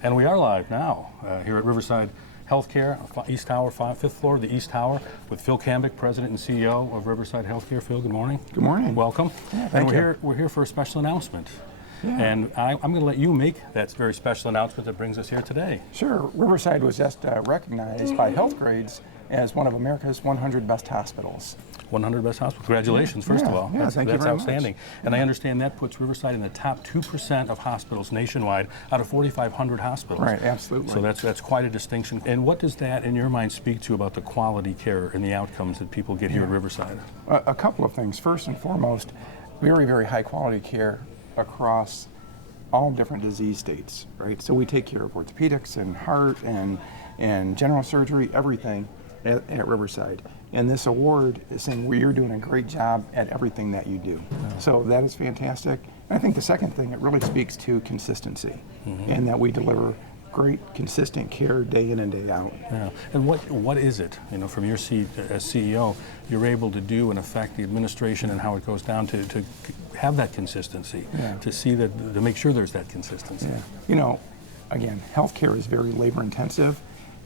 And we are live now here at Riverside Healthcare, East Tower, 5th floor, the East Tower, with Phil Cambick, President and CEO of Riverside Healthcare. Phil, good morning. Good morning. Welcome. Yeah, and thank you. We're here for a special announcement. Yeah. And I'm going to let you make that very special announcement that brings us here today. Sure. Riverside was just recognized by Healthgrades as one of America's 100 best hospitals. 100 best hospitals. Congratulations, first of all. Yeah, thank you that's very outstanding. much. And I understand that puts Riverside in the top 2% of hospitals nationwide out of 4,500 hospitals. Right, absolutely. So that's quite a distinction. And what does that, in your mind, speak to about the quality care and the outcomes that people get here at Riverside? A couple of things. First and foremost, very, very high quality care across all different disease states, right? So we take care of orthopedics and heart and general surgery, everything at Riverside. And this award is saying you're doing a great job at everything that you do. Yeah. So that is fantastic. And I think the second thing, it really speaks to consistency, and that we deliver great, consistent care day in and day out. Yeah. And what is it, from your seat as CEO, you're able to do and affect the administration and how it goes down to have that consistency, to see that, to make sure there's that consistency? Yeah. Again, healthcare is very labor intensive,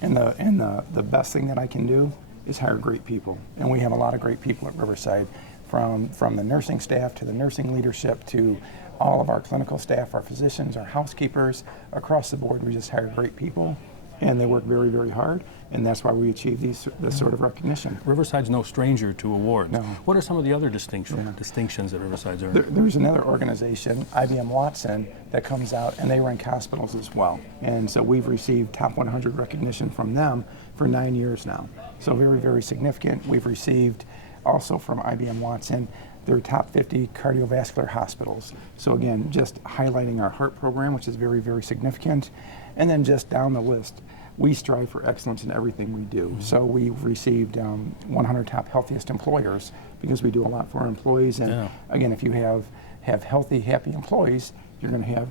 and the best thing that I can do is hire great people. And we have a lot of great people at Riverside, from the nursing staff to the nursing leadership to all of our clinical staff, our physicians, our housekeepers. Across the board, we just hire great people, and they work very, very hard, and that's why we achieve this sort of recognition. Riverside's no stranger to awards. No. What are some of the other distinctions that Riverside's earned? There's another organization, IBM Watson, that comes out, and they rank hospitals as well. And so we've received top 100 recognition from them for 9 years now. So very, very significant. We've received also from IBM Watson their top 50 cardiovascular hospitals. So again, just highlighting our heart program, which is very, very significant. And then just down the list, we strive for excellence in everything we do. So we've received 100 top healthiest employers, because we do a lot for our employees. And again, if you have healthy, happy employees, you're going to have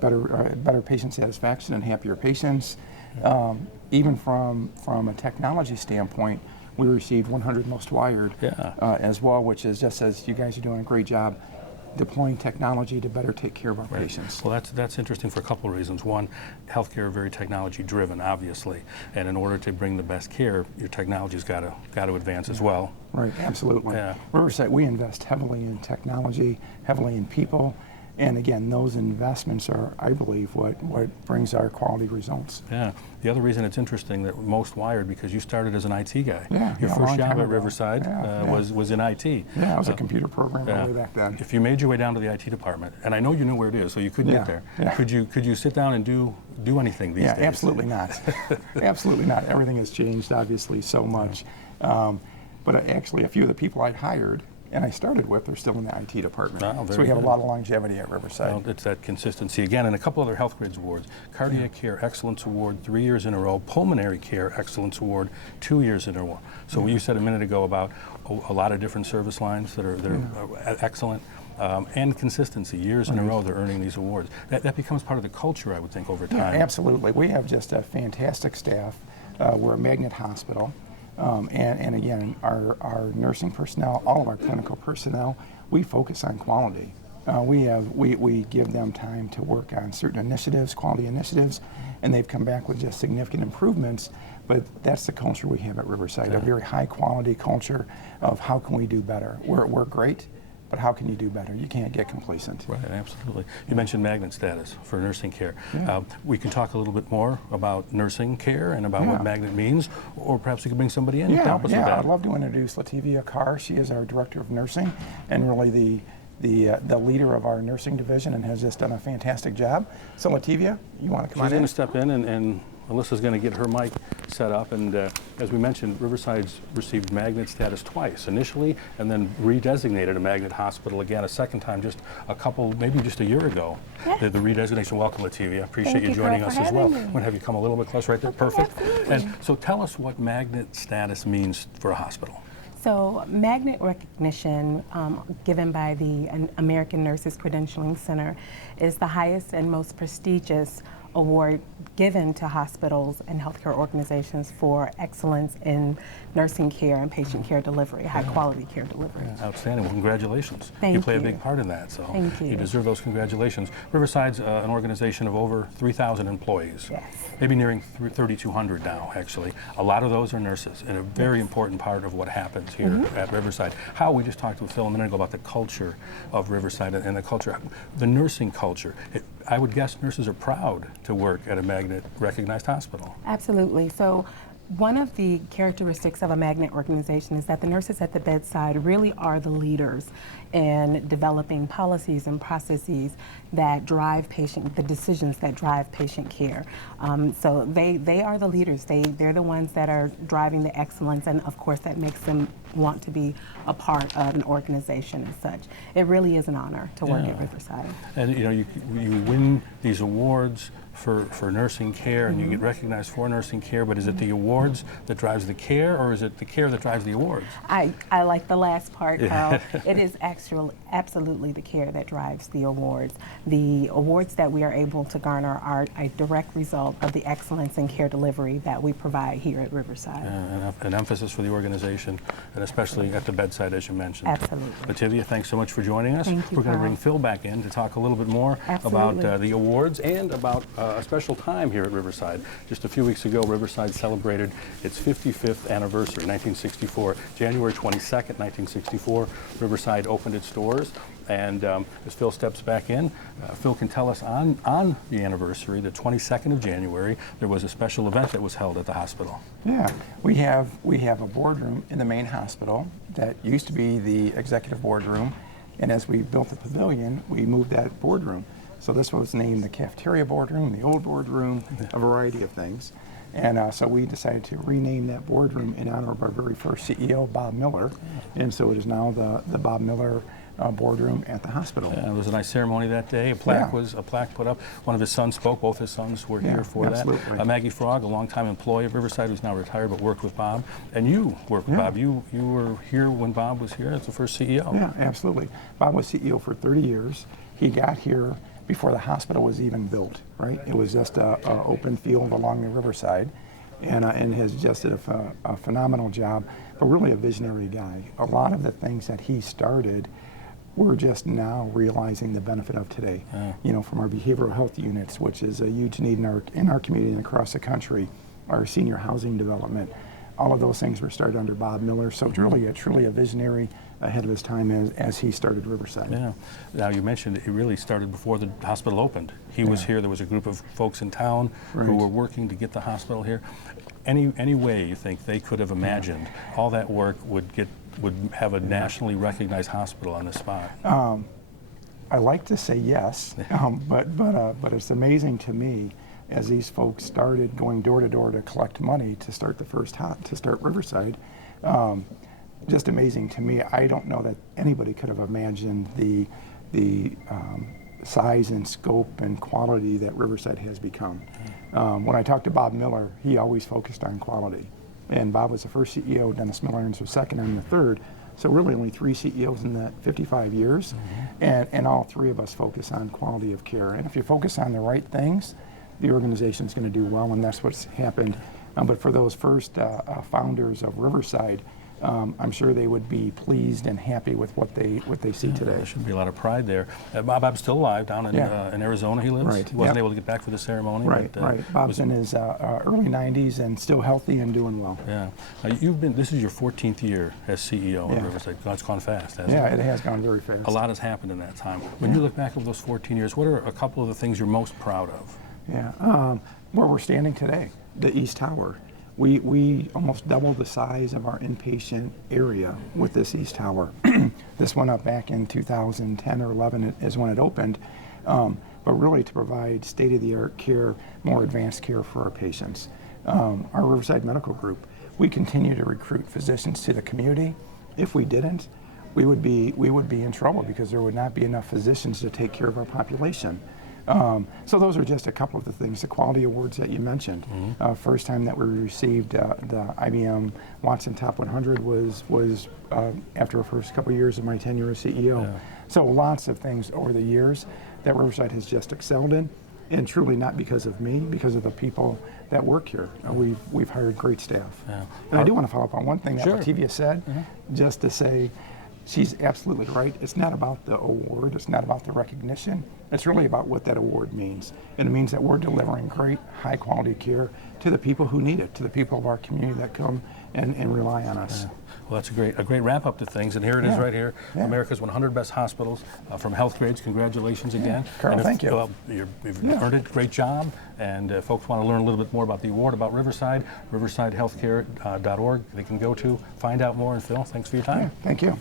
better patient satisfaction and happier patients. Even from a technology standpoint, we received 100 Most Wired as well, which is just says you guys are doing a great job deploying technology to better take care of our patients. Well, that's interesting for a couple of reasons. One, healthcare is very technology driven, obviously, and in order to bring the best care, your technology's got to advance as well. Right, absolutely. Riverside, we invest heavily in technology, heavily in people. And again, those investments are, I believe, what brings our quality results. Yeah. The other reason it's interesting that Most Wired, because you started as an IT guy. Your first first job at Riverside was in IT. Yeah, I was a computer programmer way back then. If you made your way down to the IT department, and I know you knew where it is, so you could get there. Could you sit down and do anything these days? Absolutely not. Absolutely not. Everything has changed, obviously, so much. But actually, a few of the people I hired and I started with, they're still in the IT department. So we have a lot of longevity at Riverside. Well, it's that consistency. Again, and a couple other Healthgrades awards. Cardiac Care Excellence Award 3 years in a row. Pulmonary Care Excellence Award 2 years in a row. So you said a minute ago about a lot of different service lines that are excellent. And consistency. Years in a row they're earning these awards. That becomes part of the culture, I would think, over time. Yeah, absolutely. We have just a fantastic staff. We're a magnet hospital. And again, our nursing personnel, all of our clinical personnel, we focus on quality. We give them time to work on certain initiatives, quality initiatives, and they've come back with just significant improvements. But that's the culture we have at Riverside, a very high quality culture of how can we do better. We're great, but how can you do better? You can't get complacent. Right, absolutely. You mentioned magnet status for nursing care. We can talk a little bit more about nursing care and about what magnet means, or perhaps we could bring somebody in to help us with that. I'd love to introduce Lativia Carr. She is our Director of Nursing and really the leader of our nursing division, and has just done a fantastic job. So Lativia, you want to come on in? She's going to step in, and Melissa's going to get her mic set up, and as we mentioned, Riverside's received magnet status twice, initially, and then redesignated a magnet hospital again a second time, just maybe just a year ago. The redesignation. Welcome, Lativia. Appreciate you joining us as well. I'm going to have you come a little bit closer right there. Perfect. And so tell us what magnet status means for a hospital. So magnet recognition given by the American Nurses Credentialing Center is the highest and most prestigious award given to hospitals and healthcare organizations for excellence in nursing care and patient care delivery, high quality care delivery. Yeah, outstanding. Well, congratulations. Thank you play a you. big part in that, so Thank you. you deserve those congratulations. Riverside's an organization of over 3,000 employees. Yes. Maybe nearing 3,200 now, actually. A lot of those are nurses, and a very important part of what happens here at Riverside. How we just talked with Phil a minute ago about the culture of Riverside and the culture, the nursing culture. I would guess nurses are proud to work at a Magnet-recognized hospital. Absolutely. So one of the characteristics of a Magnet organization is that the nurses at the bedside really are the leaders in developing policies and processes that drive the decisions that drive patient care. So they are the leaders. They're the ones that are driving the excellence, and of course that makes them want to be a part of an organization as such. It really is an honor to work at Riverside. And you win these awards for nursing care, and you get recognized for nursing care, but is it the awards that drives the care, or is it the care that drives the awards? I like the last part, Carl. It is absolutely the care that drives the awards. The awards that we are able to garner are a direct result of the excellence in care delivery that we provide here at Riverside. An emphasis for the organization, and especially at the bedside, as you mentioned. Absolutely. Lativia, thanks so much for joining us. Thank you, We're going to Carl. bring Phil back in to talk a little bit more Absolutely. about the awards and about a special time here at Riverside. Just a few weeks ago, Riverside celebrated its 55th anniversary, 1964. January 22nd, 1964, Riverside opened its doors. And as Phil steps back in, Phil can tell us on the anniversary, the 22nd of January, there was a special event that was held at the hospital. Yeah, we have a boardroom in the main hospital that used to be the executive boardroom, and as we built the pavilion, we moved that boardroom. So this was named the cafeteria boardroom, the old boardroom, a variety of things. And so we decided to rename that boardroom in honor of our very first CEO, Bob Miller. And so it is now the Bob Miller boardroom at the hospital. It was a nice ceremony that day. A plaque put up. One of his sons spoke. Both his sons were here for absolutely. that. Maggie Frog, a longtime employee of Riverside, who's now retired but worked with Bob. And you worked with Bob. You were here when Bob was here as the first CEO. Yeah, absolutely. Bob was CEO for 30 years. He got here before the hospital was even built, right? It was just an open field along the Riverside, and has just did a phenomenal job, but really a visionary guy. A lot of the things that he started, we're just now realizing the benefit of today. From our behavioral health units, which is a huge need in our community and across the country, our senior housing development. All of those things were started under Bob Miller, so it's really truly a visionary ahead of his time as he started Riverside. Yeah. Now you mentioned it really started before the hospital opened. He was here. There was a group of folks in town who were working to get the hospital here. Any way you think they could have imagined all that work would have a nationally recognized hospital on the spot? I like to say yes, but it's amazing to me as these folks started going door to door to collect money to start start Riverside. Just amazing to me. I don't know that anybody could have imagined the size and scope and quality that Riverside has become. When I talked to Bob Miller, he always focused on quality. And Bob was the first CEO, Dennis Millerns was second, and the third. So really only 3 CEOs in that 55 years. And all 3 of us focus on quality of care. And if you focus on the right things, the organization's going to do well, and that's what's happened. But for those first founders of Riverside, I'm sure they would be pleased and happy with what they see today. There should be a lot of pride there. Bob's still alive down in Arizona. He lives. Right. He wasn't able to get back for the ceremony. Right. But, Right. Bob's in his early 90s and still healthy and doing well. Yeah. This is your 14th year as CEO of Riverside. It's gone fast, hasn't it? It has gone very fast. A lot has happened in that time. When you look back over those 14 years, what are a couple of the things you're most proud of? Yeah. Where we're standing today, the East Tower. We almost doubled the size of our inpatient area with this East Tower. This went up back in 2010 or 11 is when it opened, but really to provide state-of-the-art care, more advanced care for our patients. Our Riverside Medical Group, we continue to recruit physicians to the community. If we didn't, we would be in trouble because there would not be enough physicians to take care of our population. So those are just a couple of the things. The quality awards that you mentioned. First time that we received the IBM Watson Top 100 was after the first couple of years of my tenure as CEO. So lots of things over the years that Riverside has just excelled in. and truly not because of me, because of the people that work here. We've hired great staff. Yeah. And I do want to follow up on one thing that Sure. Lativia said, just to say, she's absolutely right. It's not about the award. It's not about the recognition. It's really about what that award means. And it means that we're delivering great, high-quality care to the people who need it, to the people of our community that come and rely on us. Well, that's a great wrap-up to things, and here it is Yeah. right here, Yeah. America's 100 Best Hospitals from Healthgrades. Congratulations again. Carl, And if- thank you. Well, you've earned it. Great job. And folks want to learn a little bit more about the award, about Riverside, riversidehealthcare.org. They can go to find out more. And Phil, thanks for your time. Thank you.